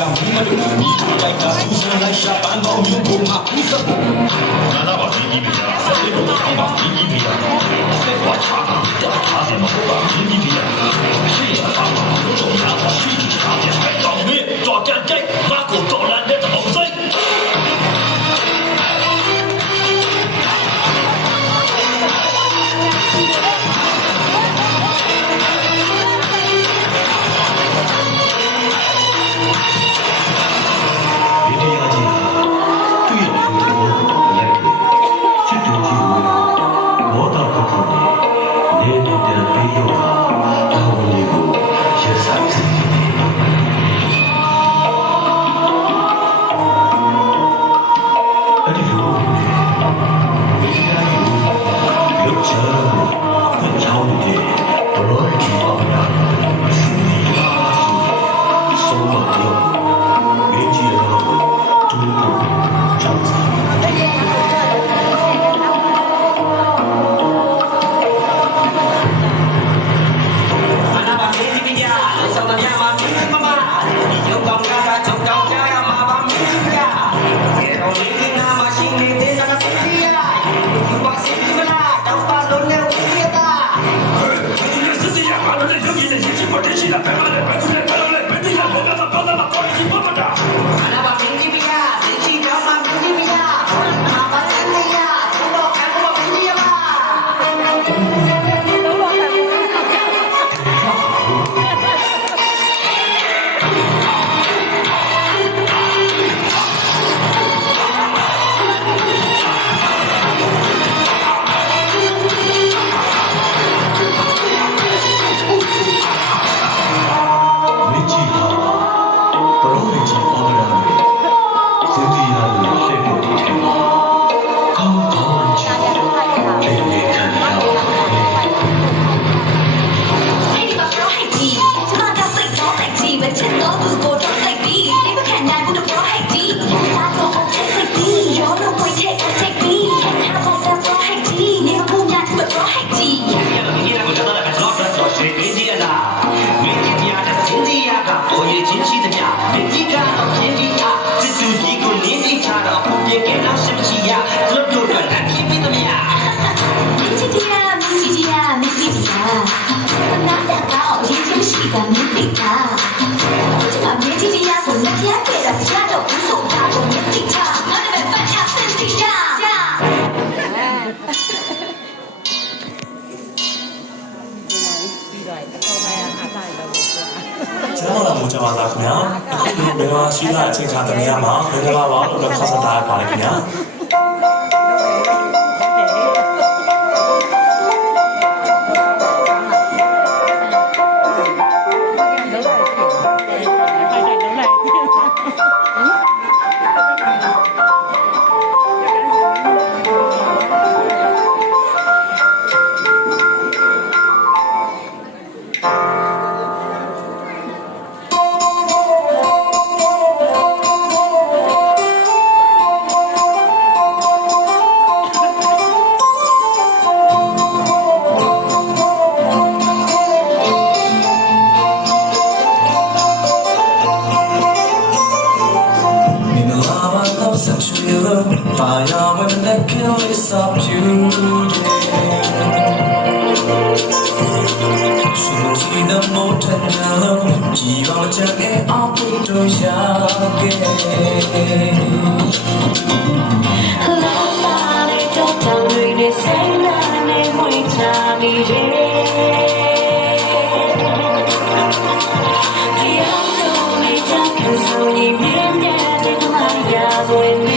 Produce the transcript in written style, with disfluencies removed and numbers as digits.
ရှာမင်းမလို့မိတိုက်ကစူးစမ်းလိုက်ရှာပန်းကောင်းမျိုးကိုမှဦးစပ်ဖို့နာနာပါကြီးကြီးပြတာဆက်လို့ကောင်းပါကြီးကြီးပြတာဆက်ဝါချာအားစမဟုတ်ပါကြီးကြီးပြတာရှိရပါမှာတော့ရပါရှိတာကျတဲ့ကောင်းမျိုးတော့ကြတဲ့ဘာကိုတော်လာတဲ့တော့စိတ်ကျွန်တော်တို့မကြပါလားခင်ဗျာအခုဒီဘယ်မှာရှိတာအချိန်ချာတမရမှာဘယ်ကလာပါလို့ခေါ်စတာပါလေခင်ဗျာFire when the kill is subdued. See the mountain yellow, keep on chugging up to Yage. La la, they don't tell me they say that they wait for me. The outdoor, they don't cancel me. They're dead in my eyes when